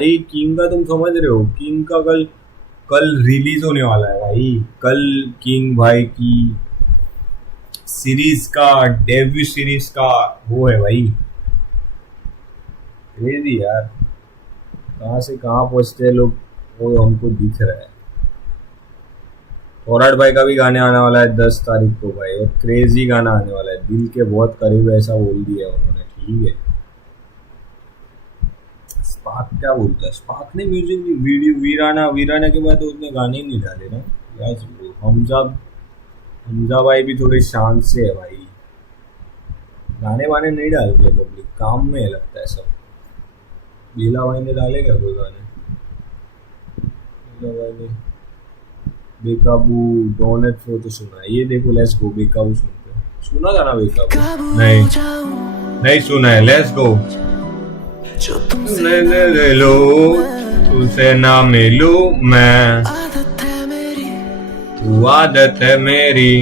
भाई किंग का तुम समझ रहे हो, किंग का कल कल रिलीज होने वाला है भाई। कल किंग भाई की सीरीज का डेब्यू सीरीज का वो है भाई। क्रेजी यार, कहाँ से कहाँ पहुंचते हैं लोग, वो हमको दिख रहा है। फॉरवर्ड भाई का भी गाने आने वाला है 10 तारीख को भाई, और क्रेजी गाना आने वाला है, दिल के बहुत करीब ऐसा बोल दिया है उन्होंने। ठीक है, स्पार्क क्या बोलता है, स्पार्क ने म्यूजिक वीडियो वीराना वीराना के बाद तो उसने गाने ही नहीं डाले ना यार। हमजा हमजा भाई भी थोड़े शांत से है भाई, गाने वाने नहीं डालते पब्लिक, काम में है लगता है सब। बेला भाई ने डाले क्या कोई गाने? बेला भाई ने बेकाबू डोनेट फ्लो तो सुना है, ये देखो लेट्स गो बेकाबू सुनते हैं। सुना था ना बेकाबू? नहीं, नहीं सुना है। Let's go. ले लो तुझसे ना मिलूं मैं, तू आदत है मेरी,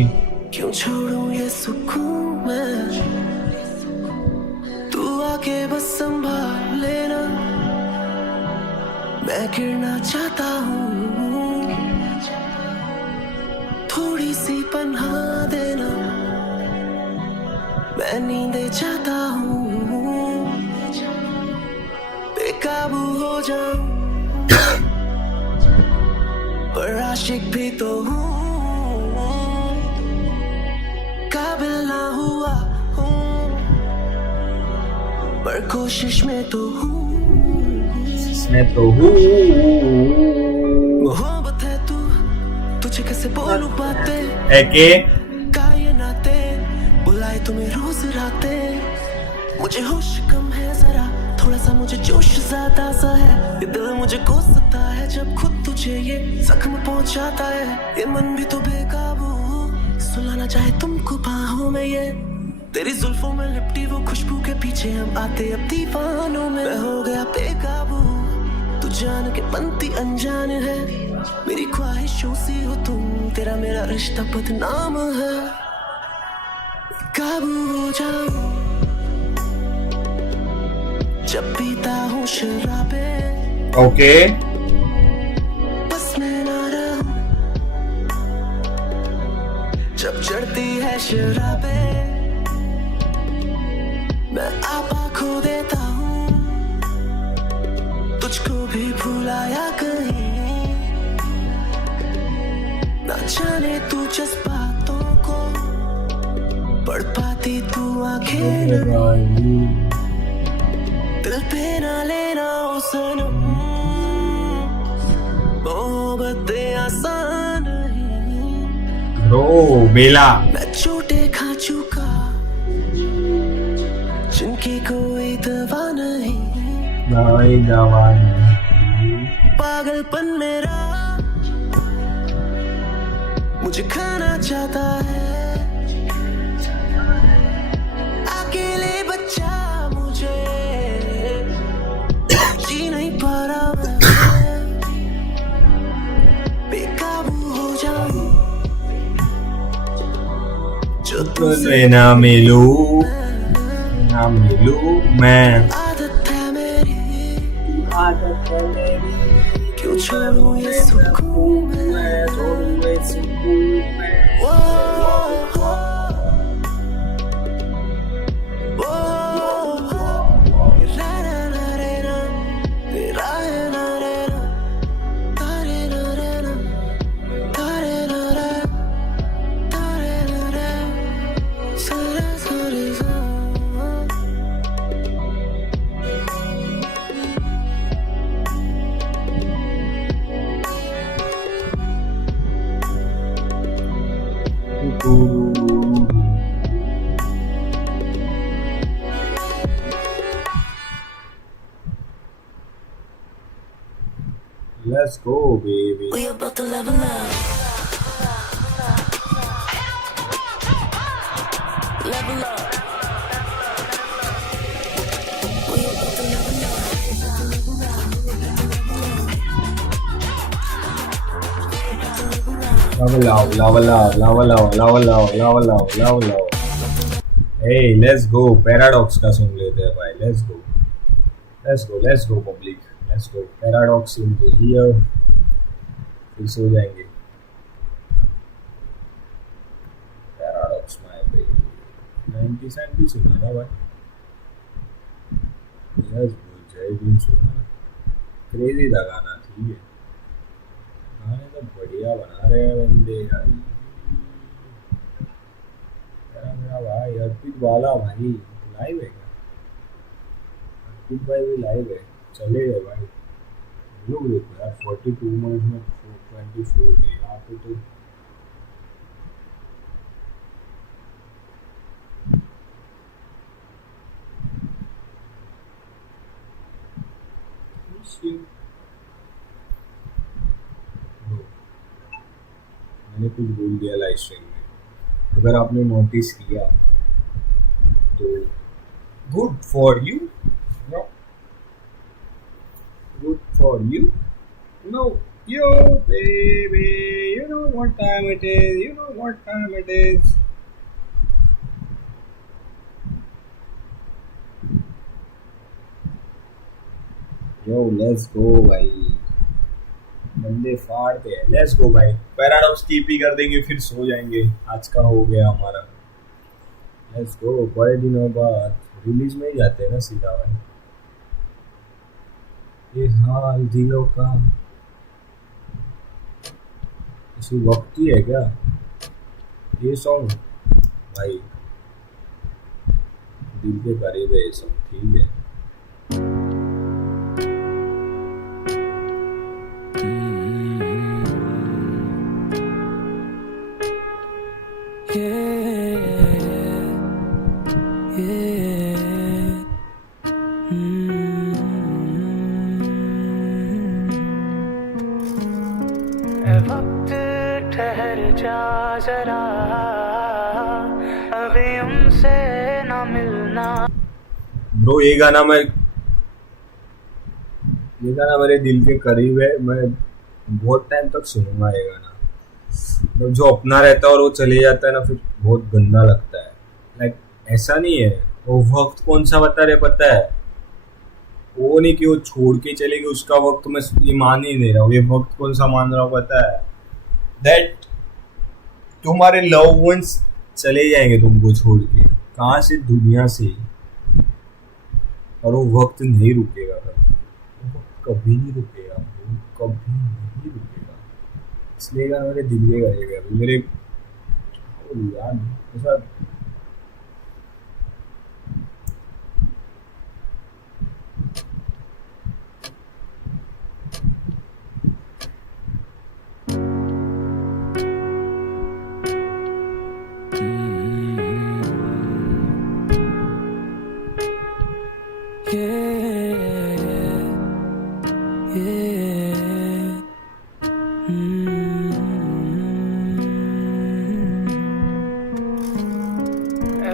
क्यों छोड़ूं ये सुकून मैं, तू आके बस संभाल लेना, मैं गिरना चाहता हूँ, थोड़ी सी पन्हा देना, मैं नींदे चाहता हूँ, बेकाबू हो जाऊं, पर आशिक भी तो हूँ, काबिल ना हुआ हूँ, पर कोशिश में तो हूँ, मैं तो हूँ। मोहब्बत है तू, तुझे कैसे बोलूं बातें, एके काये नाते, बुलाए तुम्हें रोज रातें, मुझे होश कम है जरा, थोड़ा सा मुझे जोश ज्यादा सा है, ये दिल मुझे कोसता है जब खुद तुझे ये जख्म पहुंचाता है, ये मन भी तो बेकाबू, सुलाना चाहे तुमको बाहों में, ये तेरी जुल्फों में लिपटी वो खुशबू के पीछे हम आते अब दीवानों में, मैं हो गया बेकाबू, तू जान के बनती अनजान है, मेरी ख्वाहिशों सी हो तुम, तेरा मेरा रिश्ता बदनाम है, काबू हो जाऊं जब पीता हूँ शराबे, ओके बस मैं ना रहूं जब चढ़ती है शराबे, मैं आपा खो देता हूँ, तुझको भी भुलाया कहीं, ना जाने तू जज्बातों को पढ़ पाती तू आंखें नहीं, दिल पे ना लेना ओ सनम, मोहब्बत आसान नहीं, रो बेला, मैं चोटे खा चुका जिनकी कोई दवा नहीं, दवा नहीं, पागलपन मेरा मुझे खाना चाहता है, अकेले बच्चा मुझे जी नहीं पा रहा मैं, बेकाबू हो जाऊं जो तुझसे ना मिलूं, ना मिलूं मैं, आदत है मेरी, क्यों छोड़ूं ये सुकून मैं, छोड़ूं ये सुकून मैं, Let's go, baby. We about to level up. Level up. We about to level up. Level out, level out, level out, level out, level out, level out. Hey, let's go. Paradox का सुन लेते हैं भाई. Let's go. Let's go. Let's go, public. Let's go paradox in the here, फिर सो जाएंगे। Paradox my baby 90 Saint भी सुना ना भाई, यस जय भीम सुना, क्रेजी था गाना। ठीक है, गाने तो बढ़िया बना रहे हैं बंदे यार। मेरा भाई अर्पित वाला भाई लाइव है क्या? अर्पित भाई भी लाइव है, चले गए भाई लोग। देखो यार 42 मिनट में 24 डे यहाँ पे तो मैंने कुछ बोल दिया लाइव स्ट्रीम में, अगर आपने नोटिस किया तो good for you, good for you know yo baby, you know what time it is, you know what time it is. Yo let's go भाई, बंदे फाड़ते हैं, लेट्स गो भाई। पैराडॉक्स टीपी कर देंगे फिर सो जाएंगे, आज का हो गया हमारा। लेट्स गो, बड़े दिनों बाद रिलीज में ही जाते हैं ना सीधा भाई। ये हाल दिलों का इसी वक्त ही है क्या ये सॉन्ग भाई, दिल के करीब है ये सॉन्ग। ठीक है, वक्त ठहर जा जरा, अभी उनसे ना मिलना। ब्रो ये गाना मेरे दिल के करीब है, मैं बहुत टाइम तक सुनूंगा ये गाना। मतलब जो अपना रहता है और वो चले जाता है ना, फिर बहुत गंदा लगता है। लाइक ऐसा नहीं है वो वक्त कौन सा बता रहे, पता है वो नहीं कि वो छोड़ के चलेगी उसका वक्त, मैं ये मान ही नहीं रहा हूँ। ये वक्त कौन सा मान रहा हूँ पता है, दैट तुम्हारे लव वंस चले जाएंगे तुमको छोड़ के, कहाँ से, दुनिया से, और वो वक्त नहीं रुकेगा कभी, वो कभी नहीं रुकेगा, वो कभी नहीं रुकेगा। इसलिए गाना मेरे दिल के करेगा मेरे यार ऐसा।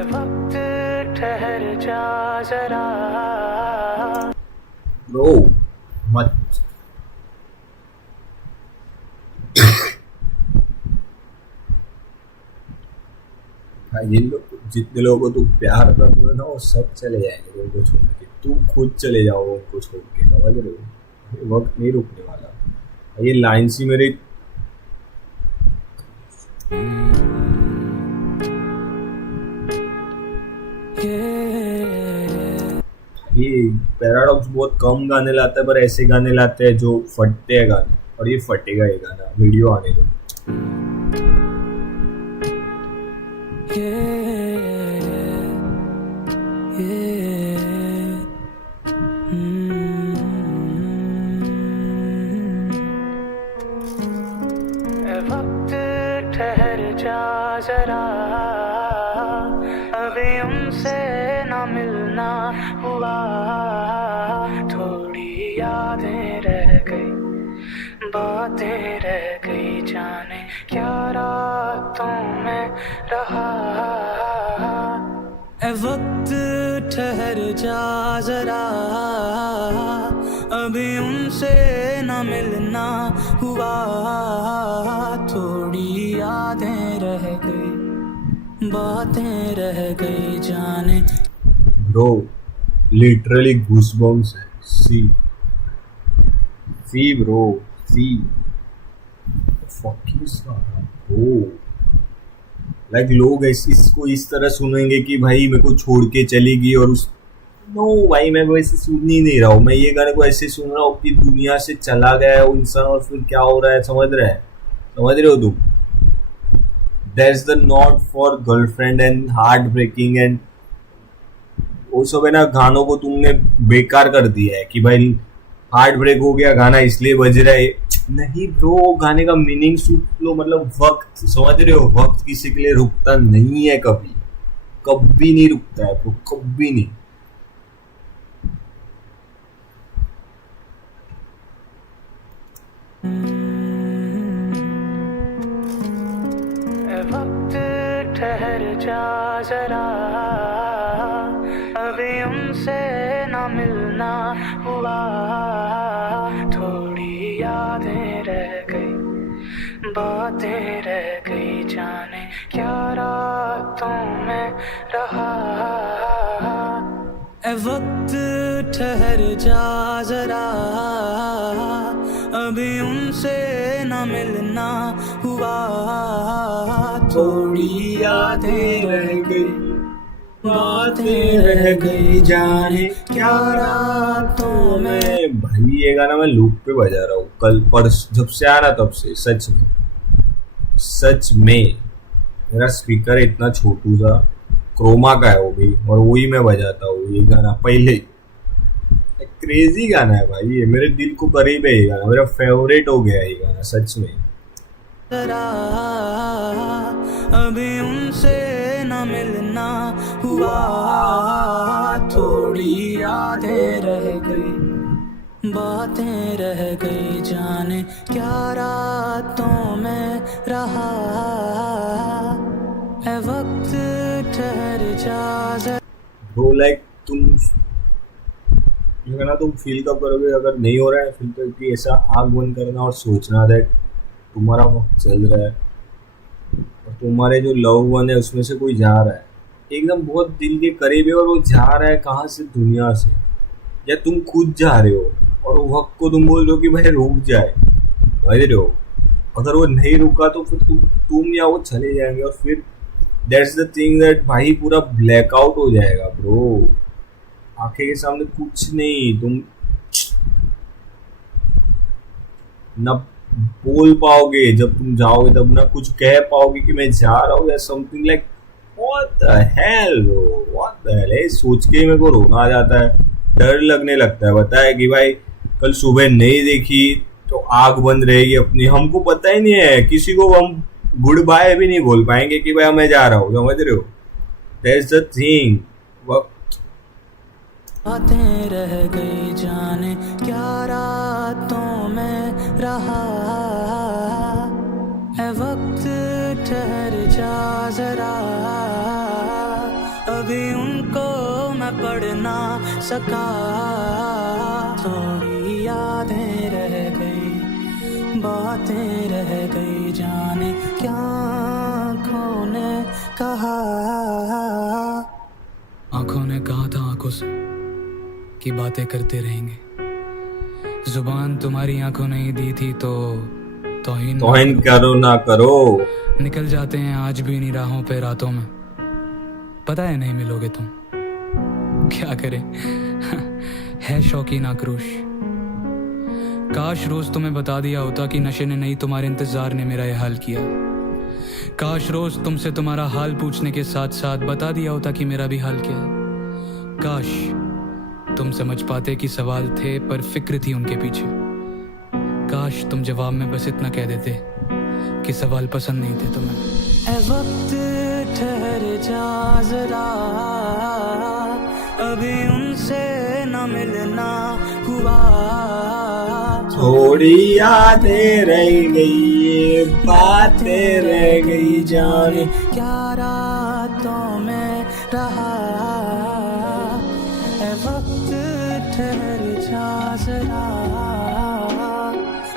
वक्त ठहर जा जरा, ब्रो मत जितने लोगों को तू प्यार कर रहे हो ना वो सब चले जाएंगे उनको छोड़ के, तुम खुद चले जाओ उनको छोड़ के, समझ रहे हो? ये वक्त नहीं रुकने वाला। ये लाइन सी मेरे ये पैराडॉक्स बहुत कम गाने लाता है, पर ऐसे गाने लाते हैं जो फटते हैं गाने, और ये फटेगा ये गाना, वीडियो आने को। वक्त ठहर जा जरा, अभी उनसे ना मिलना हुआ, थोड़ी यादें रह गई, बातें रह गई, जाने क्या रातों में रहा। वक्त ठहर जा जरा, अभी उनसे ना मिलना हुआ, थोड़ी यादें रह गई, बातें रह गई, जाने। ब्रो लिटरली गूसबम्स है, सी सी ब्रो, सी फकिंग ब्रो। लाइक लोग इसको इस तरह सुनेंगे कि भाई मेरे को छोड़ के चलेगी और उस नो भाई, मैं वैसे सुन ही नहीं रहा हूँ। मैं ये गाने को ऐसे सुन रहा हूँ कि दुनिया से चला गया है वो इंसान और फिर क्या हो रहा है, समझ रहे हो तुम? That's the not for girlfriend and heart breaking and वो सब है ना, गानों को तुमने बेकार कर दिया है कि भाई हार्ट ब्रेक हो गया गाना इसलिए बज रहा है। नहीं ब्रो, गाने का मीनिंग सुन लो, मतलब वक्त, समझ रहे हो? वक्त किसी के लिए रुकता नहीं है, कभी कभी नहीं रुकता है ब्रो, कभी नहीं। वक्त ठहर जा जरा, अभी उनसे ना मिलना हुआ, थोड़ी यादें रह गई, बातें रह गई, जाने क्या रातों में रहा। वक्त ठहर जा जरा, अभी उनसे ना मिलना हुआ, थोड़ी यादें रह गई, बातें रह गई, जाने क्या रातों में। भाई ये गाना मैं लूप पे बजा रहा हूँ कल परस, जब से आया ना तब से। सच में मेरा स्पीकर इतना छोटू सा, क्रोमा का है वो भी, और वही मैं बजाता हूँ ये गाना पहले। क्रेजी गाना है भाई, ये मेरे दिल को करीब है, ये गाना मेरा फेवरेट हो गया है ये गाना सच में। अभी उनसे ना मिलना हुआ, थोड़ी यादें रह गई, बातें रह गई, जाने क्या रातों में रहा। है वक्त ठहर जा ब्रो, लाइक तुम ये गाना तुम फील कब करोगे? अगर नहीं हो रहा है फील तो कि ऐसा आग बंद करना और सोचना दैट तुम्हारा वक्त चल रहा है और तुम्हारे जो लव वन है उसमें से कोई जा रहा है, एकदम बहुत दिल के करीब है, और वो जा रहा है कहाँ से? दुनिया से, या तुम खुद जा रहे हो और वो वक्त को तुम बोल रहे हो कि भाई रुक जाए, समझ रहे हो? अगर वो नहीं रुका तो फिर तुम या वो चले जाएंगे, और फिर दैट्स द थिंग दैट भाई पूरा ब्लैकआउट हो जाएगा ब्रो, आंखें के सामने कुछ नहीं, तुम न बोल पाओगे जब तुम जाओगे, तब ना कुछ कह पाओगे कि मैं जा रहा हूँ या something like what the hell bro, what the hell. सोच के ही मेरे को रोना आ जाता है, डर लगने लगता है। बताया कि भाई कल सुबह नहीं देखी तो आग बंद रहेगी अपनी, हमको पता ही नहीं है, किसी को हम गुड बाय भी नहीं बोल पाएंगे कि भाई मैं जा रहा हूँ, समझ रहे हो? That's the thing. बातें रह गई, जाने क्या रातों में रहा। है वक्त ठहर जा जरा, अभी उनको मैं पढ़ ना सका, थोड़ी यादें रह गई, बातें रह गई, जाने क्या आँखों ने कहा। आँखों ने कहा था आँखों से की बातें करते रहेंगे, जुबान तुम्हारी आंखों ने ही दी थी तो तौहीन करो ना करो। निकल जाते हैं आज भी इन्हीं राहों पे रातों में, पता है नहीं मिलोगे तुम, क्या करे है शौकीन आक्रोश। काश रोज तुम्हें बता दिया होता कि नशे ने नहीं तुम्हारे इंतजार ने मेरा यह हाल किया। काश रोज तुमसे तुम्हारा हाल पूछने के साथ साथ बता दिया होता कि मेरा भी हाल क्या। काश तुम समझ पाते कि सवाल थे पर फिक्र थी उनके पीछे। काश तुम जवाब में बस इतना कह देते कि सवाल पसंद नहीं थे तुम्हें। ऐ वक्त ठहर जा जरा, अभी उनसे न मिलना हुआ, थोड़ी यादें रह गई, बातें रह गई, जाने क्या रातों में रहा। वक्त ठहर जा जरा,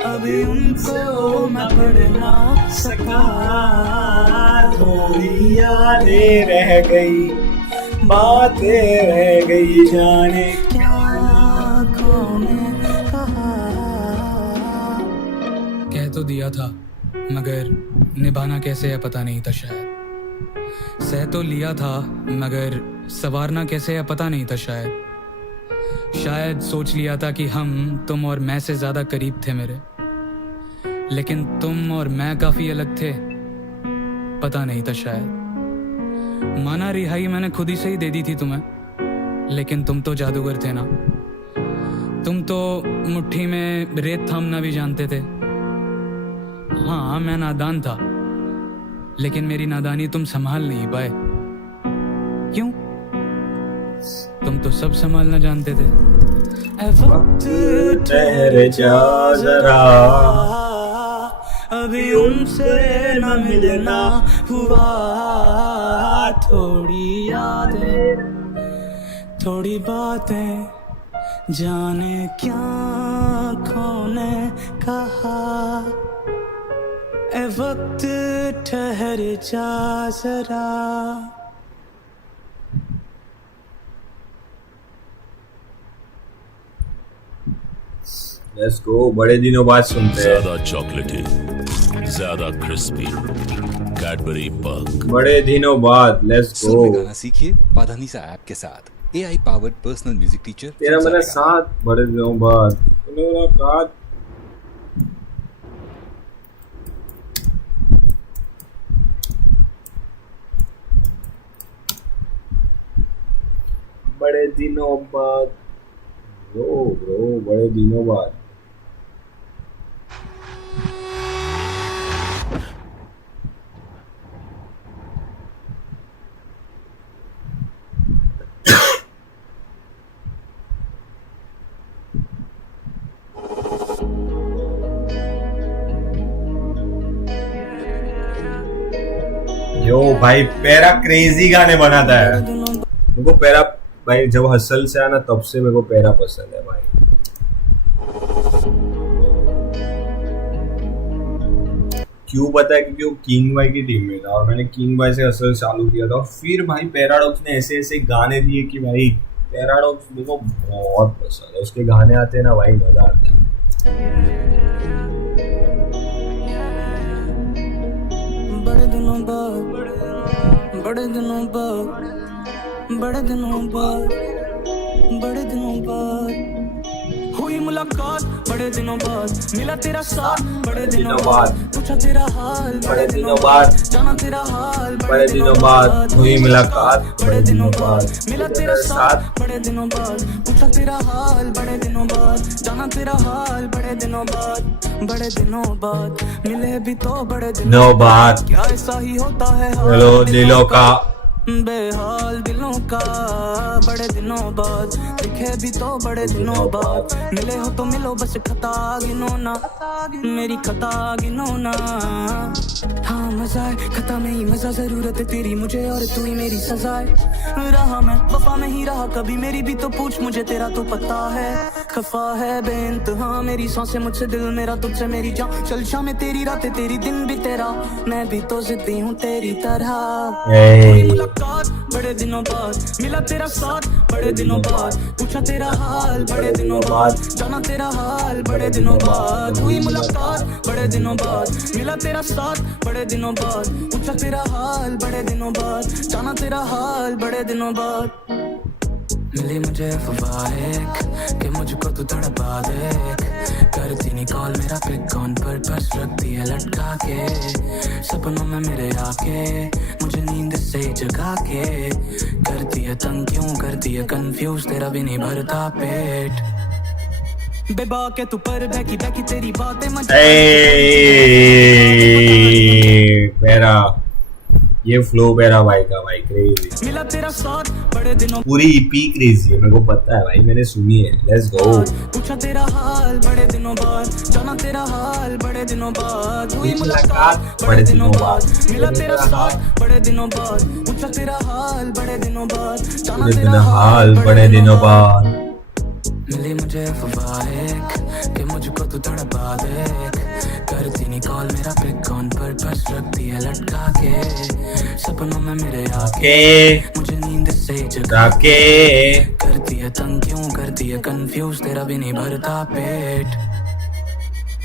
अभी उनको मैं पढ़ ना सका, थोड़ी यादें रह गई, बातें रह गई, जाने क्या आँखों ने कहा। तो दिया था, मगर निभाना कैसे है पता नहीं था शायद। सह तो लिया था, मगर संवारना कैसे है पता नहीं था शायद सोच लिया था कि हम, तुम और मैं से ज्यादा करीब थे मेरे, लेकिन तुम और मैं काफी अलग थे, पता नहीं था शायद। माना रिहाई मैंने खुद ही से ही दे दी थी तुम्हें, लेकिन तुम तो जादूगर थे ना। तुम तो मुट्ठी में रेत थामना भी जानते थे। हाँ, मैं नादान था, लेकिन मेरी नादानी तुम संभाल नहीं पाए। क्यों? तुम तो सब संभालना जानते थे। ऐ वक्त ठहर जा जरा, अभी उनसे न मिलना हुआ। थोड़ी यादें, थोड़ी बातें, जाने क्या खोने कहा। ऐ वक्त ठहर जा जरा। लेट्स गो, बड़े दिनों बाद सुनते हैं। ज्यादा चॉकलेटी, ज्यादा क्रिस्पी, कैडबरी बग। बड़े दिनों बाद, लेट्स सुर में गो। गाना सीखिए पाधानीसा ऐप के साथ। AI powered personal music teacher तेरा मेरा साथ, बड़े दिनों बाद मुलाकात। बड़े दिनों बाद ब्रो, बड़े दिनों बाद। यो भाई, पैरा क्रेजी गाने बनाता है। मेरे को पैरा भाई जब हसल से आया ना, तब से मेरे को पैरा पसंद है भाई। क्यों पता है? क्योंकि वो किंग भाई की टीम में था और मैंने किंग भाई से हसल चालू किया था, और फिर भाई पैराडॉक्स ने ऐसे ऐसे गाने दिए कि भाई पैराडॉक्स मेरे को बहुत पसंद है। उसके गाने आते हैं ना भाई, मजा आता है। बड़े दिनों बाद, बड़े दिनों बाद, बड़े दिनों बाद, बड़े दिनों बाद हुई मुलाकात। बड़े दिनों बाद मिला तेरा साथ। बड़े दिनों बाद पूछा तेरा हाल। बड़े दिनों बाद जाना तेरा हाल। बड़े दिनों बाद हुई मुलाकात। बड़े दिनों बाद मिला तेरा साथ। बड़े दिनों बाद पूछा तेरा हाल। बड़े दिनों बाद जाना तेरा हाल। बड़े दिनों बाद, बड़े दिनों बाद मिले भी तो बड़े दिनों बाद। क्या ऐसा ही होता है हेलो दिलों का, बेहाल दिलों का। बड़े दिनों बाद दिखे भी तो बड़े दिनों बाद। मिले हो तो मिलो, बस खता गिनो ना, मेरी खता गिनो ना। हाँ मजा है खता में ही मजा, जरूरत है तेरी मुझे और तू ही मेरी सजा है। रहा मैं वफा में ही रहा कभी, मेरी भी तो पूछ मुझे, तेरा तो पता है। खफा है बेइंतहा मेरी सांसें, मुझसे दिल मेरा तुझसे मेरी जान। चल शाम तेरी रातें तेरी दिन भी तेरा, मैं भी तो जिद्दी हूँ तेरी तरह। बड़े दिनों बाद मिला तेरा साथ। बड़े दिनों बाद पूछा तेरा हाल। बड़े दिनों बाद जाना तेरा हाल। बड़े दिनों बाद हुई मुलाकात। बड़े दिनों बाद मिला तेरा साथ। बड़े दिनों बाद पूछा तेरा हाल। बड़े दिनों बाद जाना तेरा हाल। बड़े दिनों बाद मिली मुझे अफवाह कि मुझको तू तड़पा दे। करती नहीं कॉल मेरा पिक कौन पर, बस रखती है लटका के। सपनों में मेरे आके मुझे नींद से जगा के। करती है तंग क्यों, करती है कंफ्यूज, तेरा भी नहीं भरता पेट। बेबा के तू पर बैकी बैकी तेरी बातें मेरा ये फ्लो मेरा भाई का भाई क्रेजी। मिला तेरा साथ। बड़े दिनों पूरी ईपी क्रेजी है, मेरे को पता है भाई, मैंने सुनी है। Let's go. पूछा तेरा हाल। बड़े दिनों बाद जाना तेरा हाल। बड़े दिनों बाद हुई मुलाकात। बड़े दिनों बाद मिला तेरा साथ। बड़े दिनों बाद पूछा तेरा हाल। बड़े दिनों बाद जाना तेरा हाल। बड़े दिनों बाद मिली मुझे अफवाह कि मुझको तू तड़पा दे। करती नहीं कॉल मेरा पिक कौन पर, बस रखती है लटका के। सपनों में मेरे आके मुझे नींद से जगा के। करती है तंग क्यों, करती है कंफ्यूज, तेरा भी नहीं भरता पेट।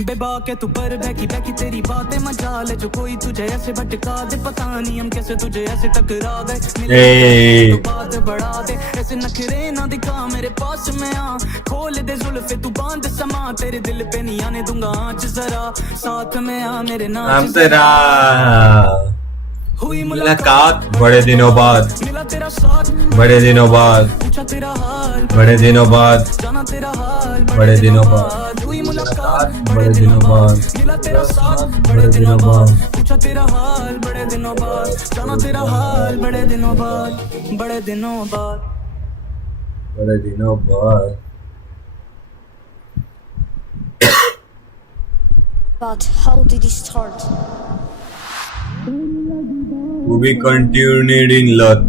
बेबा के तू पर बहकी बहकी तेरी बातें मजा ले जो कोई तुझे ऐसे भटका दे पता नहीं हम कैसे तुझे ऐसे टकरा गए Hey. तो बात बढ़ा दे ऐसे नखरे ना दिखा मेरे पास में आ खोल दे जुल्फे तू बांध समा तेरे दिल पे नहीं आने दूंगा आँच जरा साथ में आ मेरे नाच हम तेरा हुई मुलाकात बड़े दिनों बाद, मिला तेरा साथ बड़े दिनों बाद, पूछा तेरा हाल बड़े दिनों बाद, जाना तेरा हाल बड़े दिनों बाद, हुई मुलाकात बड़े दिनों बाद, मिला तेरा साथ बड़े दिनों बाद, पूछा तेरा हाल बड़े दिनों बाद जाना तेरा हाल बड़े दिनों बाद बड़े दिनों बाद बड़े दिनों बाद. But how did it start? To be continued in लत.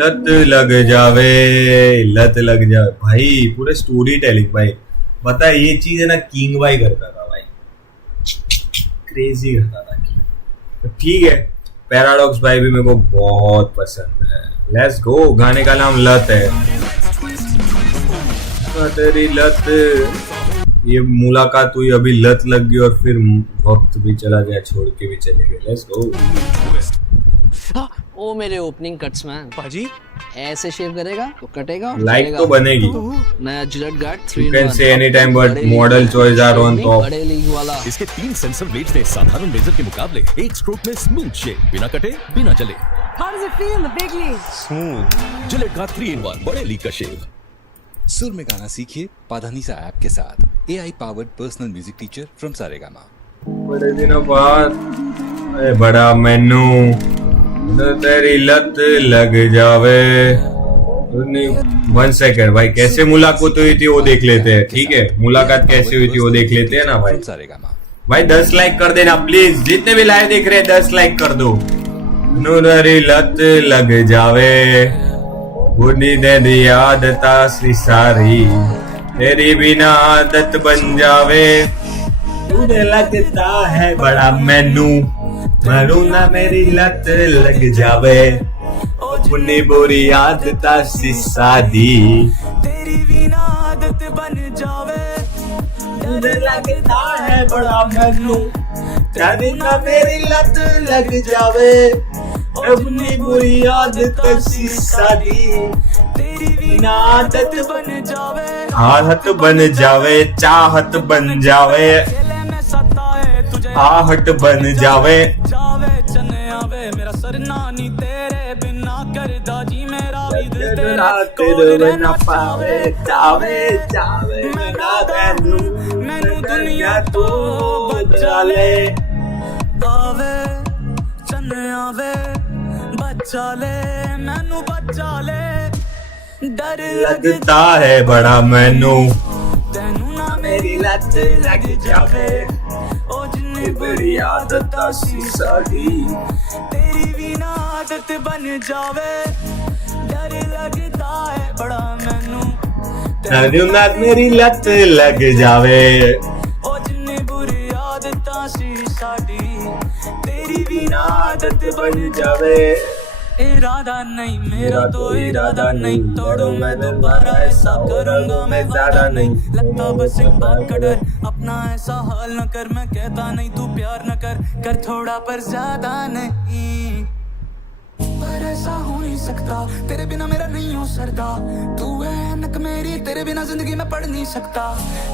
लत लग जावे, लत लग जावे भाई. पूरे स्टोरी टेलिंग भाई. पता है ये चीज है ना किंग भाई करता था भाई. क्रेजी करता था किंग. तो ठीक है. पैराडॉक्स भाई भी मेरे को बहुत पसंद है. Let's go. गाने का नाम लत है. तेरी लत. ये मुलाकात हुई अभी लत लग गई और फिर वक्त भी चला गया छोड़ के भी चले गए. Let's go. ओ मेरे ओपनिंग कट्स मैन पाजी ऐसे शेव करेगा तो कटेगा और लाइक चलेगा। तो बनेगी. नया Gillette guard You can say anytime but model choice are on top. बड़े लीग वाला इसके 3 सेंसर ब्लेड्स ने साधारण रेजर के मुकाबले एक स्ट्रोक में स्मूथ शेव बिना कटे बिना जले. How does it feel in the big leagues? Smooth Gillette का 3-in-1 बड़े लीग का शेव. सुर में गाना सीखिए पाधानीसा ऐप के साथ AI powered personal music teacher from Saregama. बड़े दिनों बाद. अरे बड़ा मेनू. तो तेरी लत लग जावे. 1 सेकंड भाई. कैसे मुलाकात हुई थी वो देख लेते हैं. ठीक है. मुलाकात कैसे हुई थी वो देख लेते हैं ना भाई. सारेगामा. भाई 10 लाइक कर देना प्लीज. जितने भी लाइव देख रहे हैं 10 लाइक कर दो. तेरी लत लग जावे. बुढ़ी दे दी आदत सी सारी. तेरी बिना आदत बन जावे. तुझे लगता है बड़ा मैनू. मरू ना मेरी लत लग जावे. बुनी बुरी आदत सी सादी. तेरी बिना आदत बन जावे तुझे लगता है बड़ा मैनू. तेरी ना मेरी लत लग जावे. अपनी बुरी आदत सी सादी. तेरी बिना आदत बन जावे आहट बन जावे. चाहत बन जावे. खेले में सताए तुझे आहट बन जावे. जावे चने आवे मेरा सर नानी तेरे बिना करदा जी मेरा भी दिल तेरा कोल रहना पावे जावे जावे मैनू दुनिया तो बचा ले आवे चने आवे बचा ले मैनू बचा ले डर लगता है बड़ा मैनू. तेनू ना मेरी लत लग जावे ओ जिन्नी बड़ी आदत सी साडी तेरी बिना आदत बन जावे डर लगता है बड़ा मैनू तेनू ना मेरी लत लग जावे. ओ जिन्नी बुरी आदत सी साडी तेरी बिना आदत बन जावे इरादा नहीं मेरा तो इरादा नहीं तोड़ू मैं दोबारा ऐसा करूंगा मैं ज्यादा नहीं लगता बस एक बात का डर अपना ऐसा हाल न कर मैं कहता नहीं तू प्यार न कर थोड़ा पर ज्यादा नहीं पर ऐसा हो नहीं सकता तेरे बिना मेरा नहीं हो सरदा तू है ऐनक मेरी तेरे बिना जिंदगी में पढ़ नहीं सकता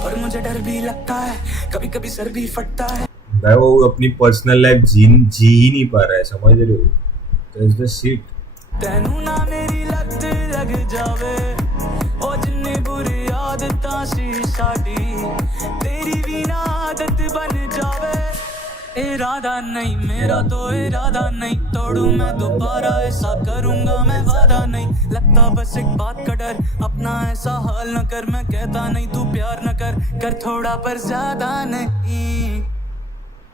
पर मुझे डर भी लगता है कभी कभी सर भी फटता है भाई वो अपनी पर्सनल लाइफ जी ही नहीं पा रहा है. समझ रहे हो. That's the shit. तेनू ना मेरी लत लग जावे ओ जिन्नी बुरी आदत सी साडी तेरी बिना आदत बन जावे इरादा नहीं मेरा तो इरादा नहीं तोड़ू मैं दोबारा ऐसा करूंगा मैं वादा नहीं लगता बस एक बात का डर अपना ऐसा हाल न कर मैं कहता नहीं तू प्यार न कर थोड़ा पर ज्यादा नहीं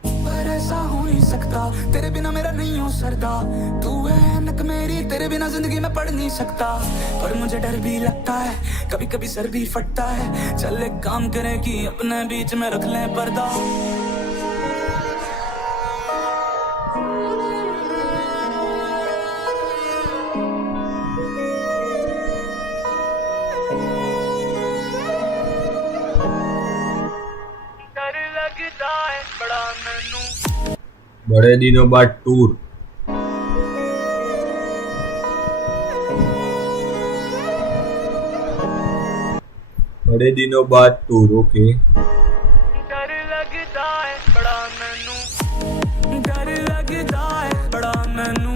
पर ऐसा हो नहीं सकता तेरे बिना मेरा नहीं हो सरदा तू है ऐनक मेरी तेरे बिना जिंदगी में पढ़ नहीं सकता पर मुझे डर भी लगता है कभी कभी सर भी फटता है चल एक काम करें कि अपने बीच में रख लें पर्दा बड़े दिनों बाद टूर। बड़े दिनों बाद टूर, ओके। डर लगदा है बड़ा मैनू, डर लगदा है बड़ा मैनू,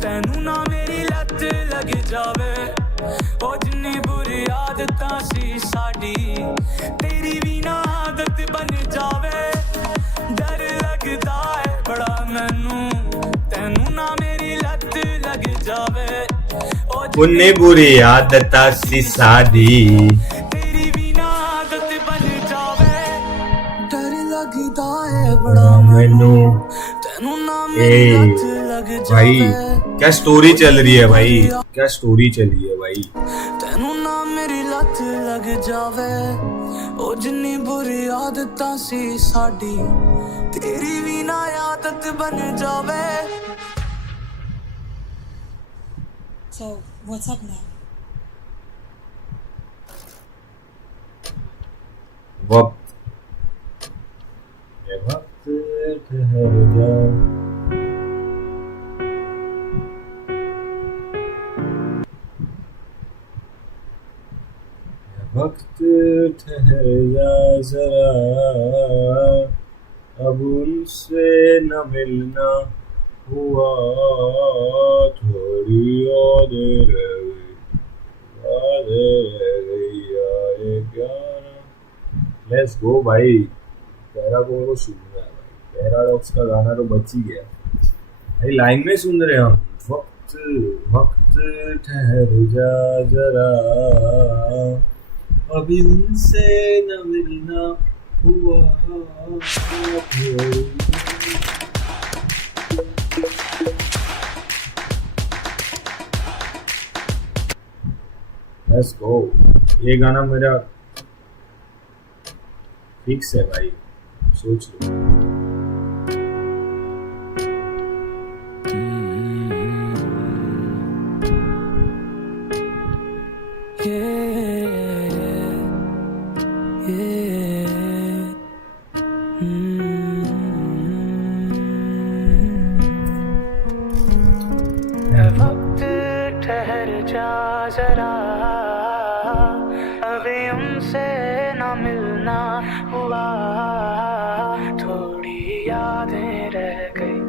तैनू ना मेरी लत लग जावे, ओ जिन्नी बुरी आदतां सी साडी, तेरी भी ना आदत बन जावे। डर लगदा है बड़ा मैनू, तैनू ना मेरी लत लग जावे, ओ उन्नी बुरी आदतां सी साडी, तेरी भी ना आदत बन जावे। डर लगदा है बड़ा मैनू। तैनू ना मेरी लत लग भाई जावे, क्या स्टोरी चल रही है भाई, क्या स्टोरी चली है भाई। तैनू ना मेरी लत लग जावे, ओ जिन्नी बुरी आदतां सी साडी, तेरी भी ना आदत बन जावे। So, what's up now? वक्त ये वक्त ठहर जा, वक्त ठहर जा जरा, अब उनसे न मिलना हुआ, थोड़ी और देर रह गई आए ग्यारह। लेट्स गो भाई, पैराडॉक्स को सुनना है भाई, पैराडॉक्स का गाना तो बच ही गया भाई, लाइन में सुन रहे हैं हम। वक्त वक्त ठहर जा जरा, अभी उनसे न मिलना हुआ, लेट्स गो। ये गाना मेरा फिक्स है भाई, सोच लो। वक्त ठहर जा जरा, अभी उनसे न मिलना हुआ, थोड़ी यादें रह गई,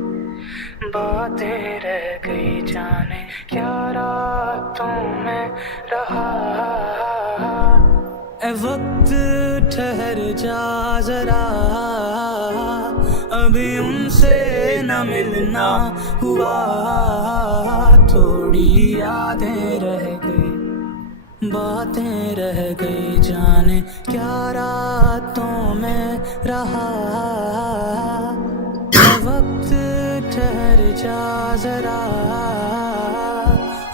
बातें रह गई, जाने क्या रातों में रहा। ए वक्त ठहर जा जरा, अभी उनसे न मिलना हुआ, थोड़ी यादें रह गई, बातें रह गई, जाने क्या रातों में रहा। वक्त ठहर जा जरा,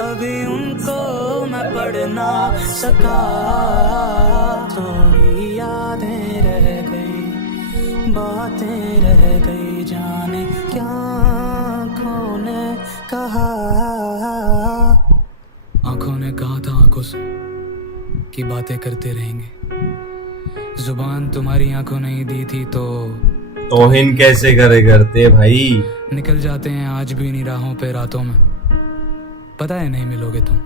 अभी उनको मैं पढ़ ना सका, थोड़ी यादें रह गई, बातें रह गई, जाने क्या आँखों ने कहा। आँखों ने कहा था आँखों से कि बातें करते रहेंगे, जुबान तुम्हारी आँखों ने ही दी थी, तो तौहीन कैसे करते भाई। निकल जाते हैं आज भी इन्हीं राहों पे रातों में, पता है नहीं मिलोगे तुम,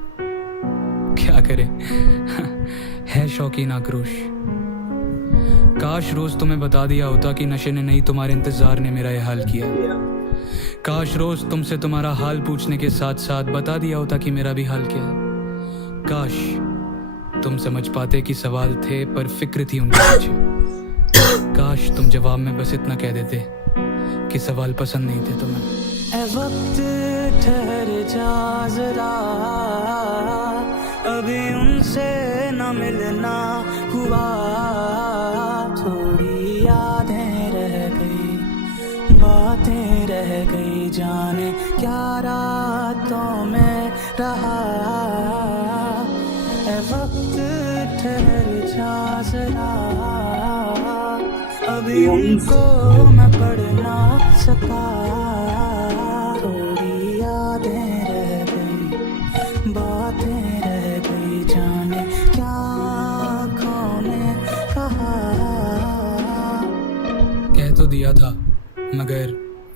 क्या करें है शौकीन आक्रोश। काश रोज तुम्हें बता दिया होता कि नशे ने नहीं तुम्हारे इंतजार ने मेरा ये हाल किया। काश रोज तुमसे तुम्हारा हाल पूछने के साथ साथ बता दिया होता कि मेरा भी हाल क्या है। काश तुम समझ पाते कि सवाल थे पर फिक्र थी उनके पीछे। काश तुम जवाब में बस इतना कह देते कि सवाल पसंद नहीं थे तुम्हें। ए वक्त ठहर जा जरा, अभी उनसे न मिलना हुआ, थोड़ी यादें रह गई, बातें रह गई, जाने क्या रातों में रहा। ए वक्त ठहर जा जरा, अभी उनको मैं पढ़ ना सका, थोड़ी यादें रह गई, बातें रह गई, जाने क्या आँखों ने कहा। कह तो दिया था, मगर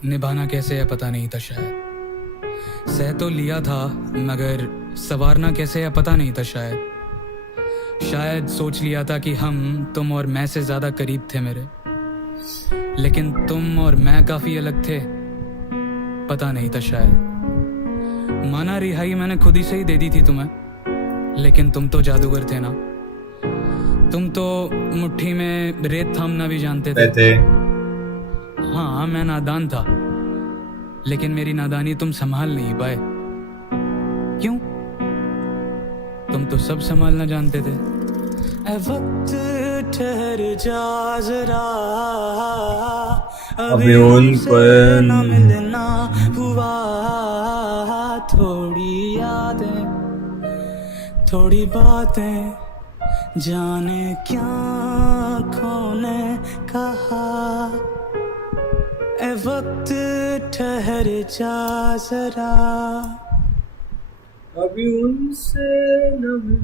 निभाना कैसे है पता नहीं था शायद। सह तो लिया था, मगर संवारना कैसे है पता नहीं था शायद सोच लिया था कि हम तुम और मैं से ज्यादा करीब थे मेरे, लेकिन तुम और मैं काफी अलग थे, पता नहीं था शायद। माना रिहाई मैंने खुद ही से ही दे दी थी तुम्हें, लेकिन तुम तो जादूगर थे ना। तुम तो मुट्ठी में रेत थामना भी जानते थे। हाँ, मैं नादान था, लेकिन मेरी नादानी तुम संभाल नहीं पाए। क्यों? तुम तो सब संभालना जानते थे। ऐ वक्त ठहर जा जरा, अभी उनसे न मिलना हुआ। थोड़ी यादें, थोड़ी बातें, जाने क्या खोने कहा। ऐ वक्त ठहर जा जरा, अभी उनसे न